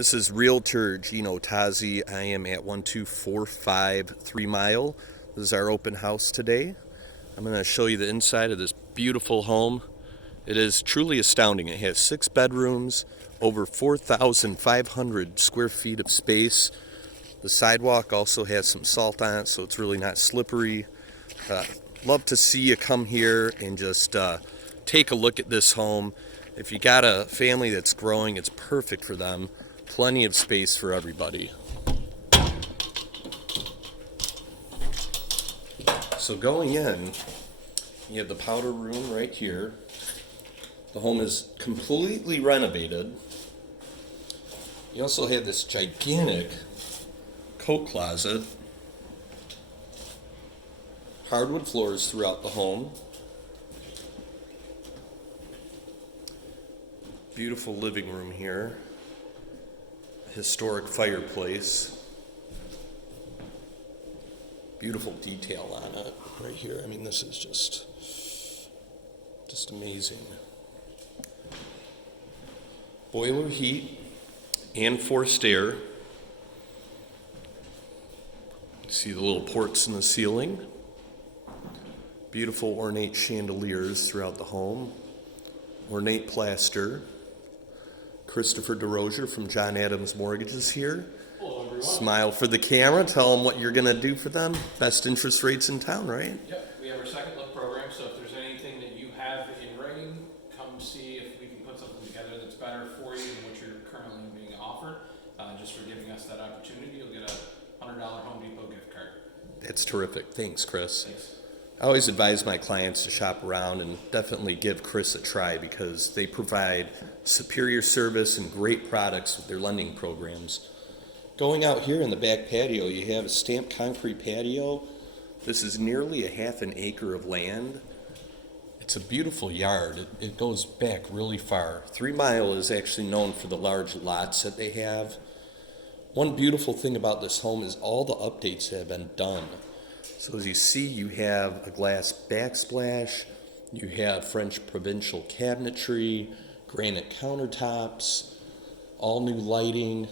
This is Realtor Gino Tazzi. I am at 1245 3 Mile. This is our open house today. I'm going to show you the inside of this beautiful home. It is truly astounding. It has 6 bedrooms, over 4,500 square feet of space. The sidewalk also has some salt on it, so it's really not slippery. Love to see you come here and just take a look at this home. If you got a family that's growing, it's perfect for them. Plenty of space for everybody. So going in, you have the powder room right here. The home is completely renovated. You also have this gigantic coat closet. Hardwood floors throughout the home. Beautiful living room here. Historic fireplace. Beautiful detail on it right here. I mean, this is just amazing. Boiler heat and forced air. See the little ports in the ceiling. Beautiful ornate chandeliers throughout the home. Ornate plaster. Christopher DeRozier from John Adams Mortgage is here. Hello, everyone. Smile for the camera. Tell them what you're going to do for them. Best interest rates in town, right? Yep, we have our second look program, so if there's anything that you have in writing, come see if we can put something together that's better for you than what you're currently being offered. Just for giving us that opportunity, you'll get a $100 Home Depot gift card. That's terrific. Thanks, Chris. Thanks. I always advise my clients to shop around and definitely give Chris a try because they provide superior service and great products with their lending programs. Going out here in the back patio, you have a stamped concrete patio. This is nearly a half an acre of land. It's a beautiful yard. It goes back really far. 3 Mile is actually known for the large lots that they have. One beautiful thing about this home is all the updates have been done. So as you see, you have a glass backsplash, you have French provincial cabinetry, granite countertops, all new lighting,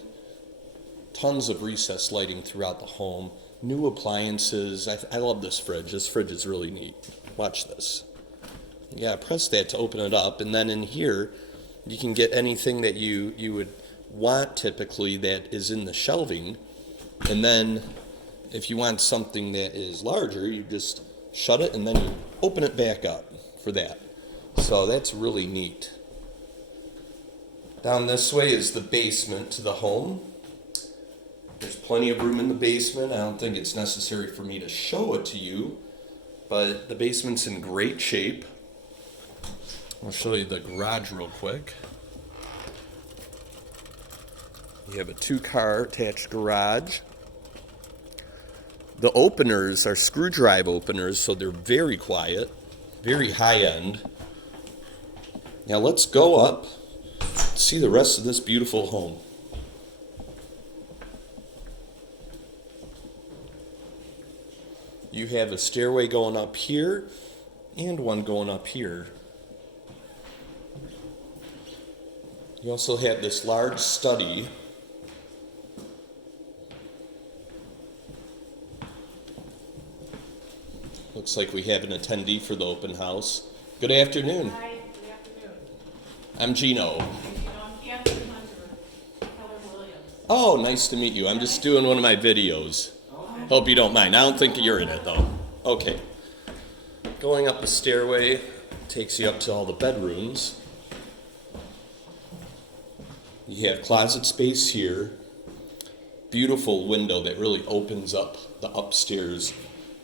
tons of recessed lighting throughout the home, new appliances. I love this fridge. This fridge is really neat. Watch this. Yeah, press that to open it up, and then in here, you can get anything that you would want typically that is in the shelving, and then if you want something that is larger, you just shut it and then you open it back up for that. So that's really neat. Down this way is the basement to the home. There's plenty of room in the basement. I don't think it's necessary for me to show it to you, but the basement's in great shape. I'll show you the garage real quick. You have a 2-car attached garage. The openers are screw drive openers, so they're very quiet, very high end. Now let's go up, see the rest of this beautiful home. You have a stairway going up here and one going up here. You also have this large study. Looks like we have an attendee for the open house. Good afternoon. Hi, good afternoon. I'm Gino. I'm Catherine Hunter, Keller Williams. Oh, nice to meet you. I'm just doing one of my videos. Okay. Hope you don't mind. I don't think you're in it, though. Okay. Going up the stairway takes you up to all the bedrooms. You have closet space here. Beautiful window that really opens up the upstairs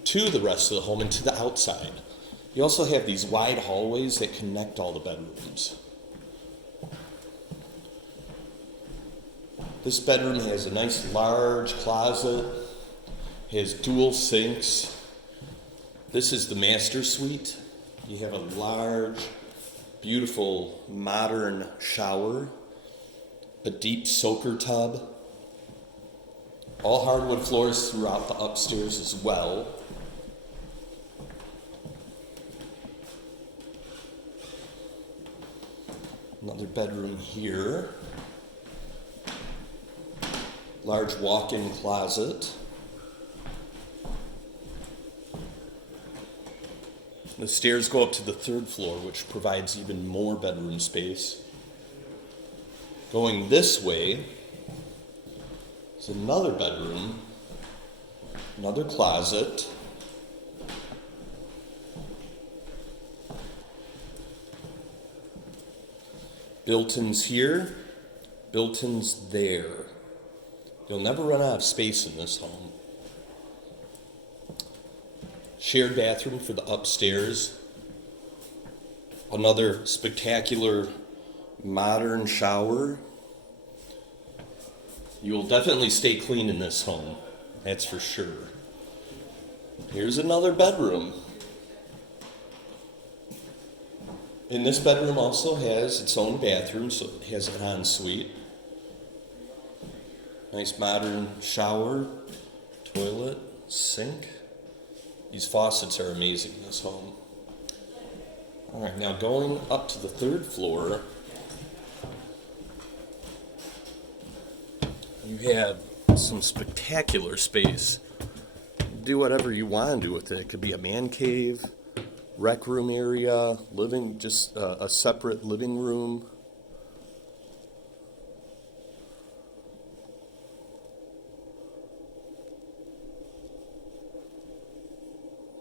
to the rest of the home and to the outside. You also have these wide hallways that connect all the bedrooms. This bedroom has a nice large closet, has dual sinks. This is the master suite. You have a large, beautiful, modern shower, a deep soaker tub, all hardwood floors throughout the upstairs as well. Another bedroom here. Large walk-in closet. The stairs go up to the third floor, which provides even more bedroom space. Going this way is another bedroom, another closet. Built-ins here, built-ins there. You'll never run out of space in this home. Shared bathroom for the upstairs. Another spectacular modern shower. You will definitely stay clean in this home, that's for sure. Here's another bedroom. And this bedroom also has its own bathroom, so it has an ensuite. Nice modern shower, toilet, sink. These faucets are amazing in this home. All right, now going up to the third floor, you have some spectacular space. Do whatever you want to do with it. It could be a man cave, rec room area, just a separate living room.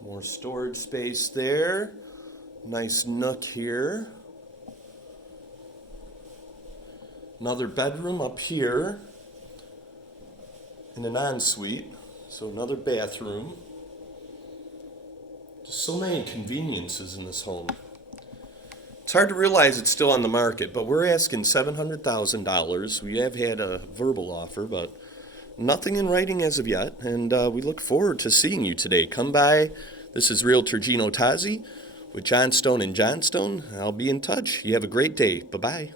More storage space there. Nice nook here. Another bedroom up here. And an ensuite. So another bathroom. Just so many conveniences in this home. It's hard to realize it's still on the market, but we're asking $700,000. We have had a verbal offer, but nothing in writing as of yet, and we look forward to seeing you today. Come by. This is Realtor Gino Tazzi with Johnstone & Johnstone. I'll be in touch. You have a great day. Bye-bye.